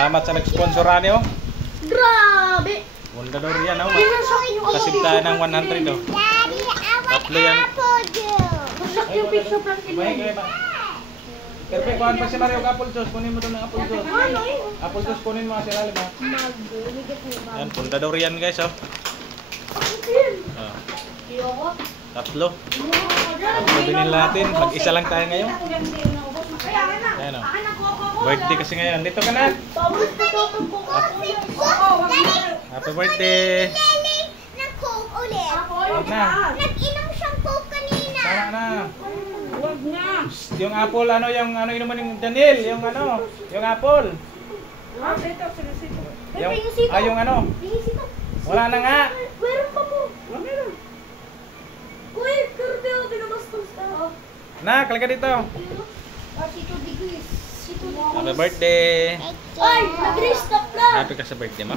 Salamat sa nag-sponsoran niyo. Grabe! Fundador yan, oh. Kasib tayo ng 100, oh. Tatlo yan. Masak yung picture plan sila. Perfect, kuhan pa si Mario apple sauce. Kunin mo doon ng apple sauce. Apple sauce, kunin mo kasi lalim, ha. Yan, fundador yan, guys, oh. Tatlo. Tatlo binili natin. Mag-isa lang tayo ngayon. Ayan, oh. Birthday kasi ngayon. Dito ka na. Happy birthday. Ng Coke ulit. Huwag na. Nag-inom siyang Coke kanina. Tama na. Huwag na. Yung apple, yung inuman yung Daniel. Yung yung apple. Yung wala na nga. Meron pa mo. Uy, pero tinabastos ka. Nak, halika dito. Happy birthday. Ay, nag-restop na. Happy ka sa birthday mo?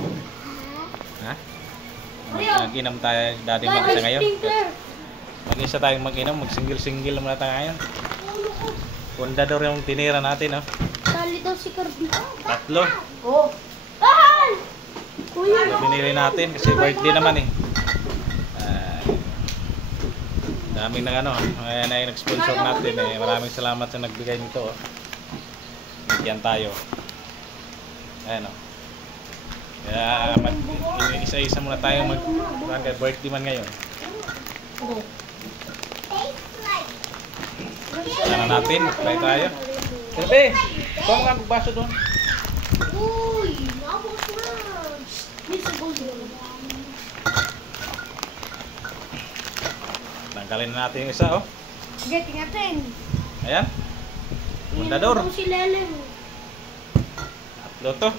Ha? Mag-inom tayo dati mag-isa ngayon. Mag-isa tayong mag-inom, mag-single-single muna tayo ngayon. Fundador yung tinira natin, oh. Tali daw si Kirby. Tatlo. Oh. Ay! Kuya, binili natin kasi birthday naman, eh. Daming nang ayan na yung nag-sponsor natin, eh. Maraming salamat sa nagbigay nito, oh. Bigyan tayo. Ayan, oh. Kaya isa-isa muna tayo mag-birthday man ngayon. Ano natin? Try tayo. Kirby, ikaw mga baso doon. Uy, nabos na. Tanggalin na natin yung isa, oh. Sige, tingatin. Ayan. Fundador. Si Lele. Tatlo to.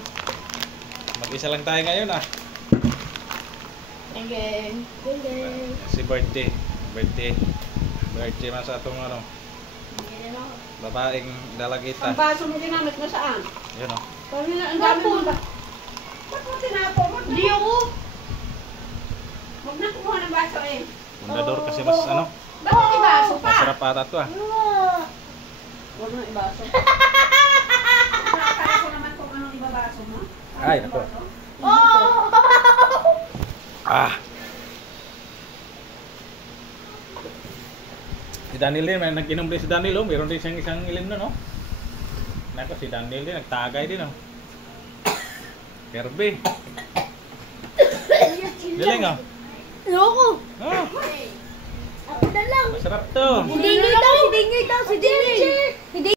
Mag-isa lang tayo ngayon, ah. Again. Si birthday. Birthday man sa atong babaeng dalagita. Ang baso mo ginamit na saan? Yun, oh. Ang dami mo ba? Ba't mo tinapon? Hindi ako. Huwag na kumuha ng baso, eh. Fundador kasi mas Ba't mo ibaso pa? masarap ata to, ah. Huwag na ibaso. Nakakala ko naman kung anong ibabaso mo. Ay, nako. Oh! Ah. Si Daniel din, may nag-inom din si Daniel, oh. Meron din siyang isang ilim na, no? Nako, si Daniel din, nagtagay din, oh. Kirby. Galing, oh. Loko. Oh, Ako na lang. masarap to. Si Dingoy daw, si Dingoy daw, si Dingoy.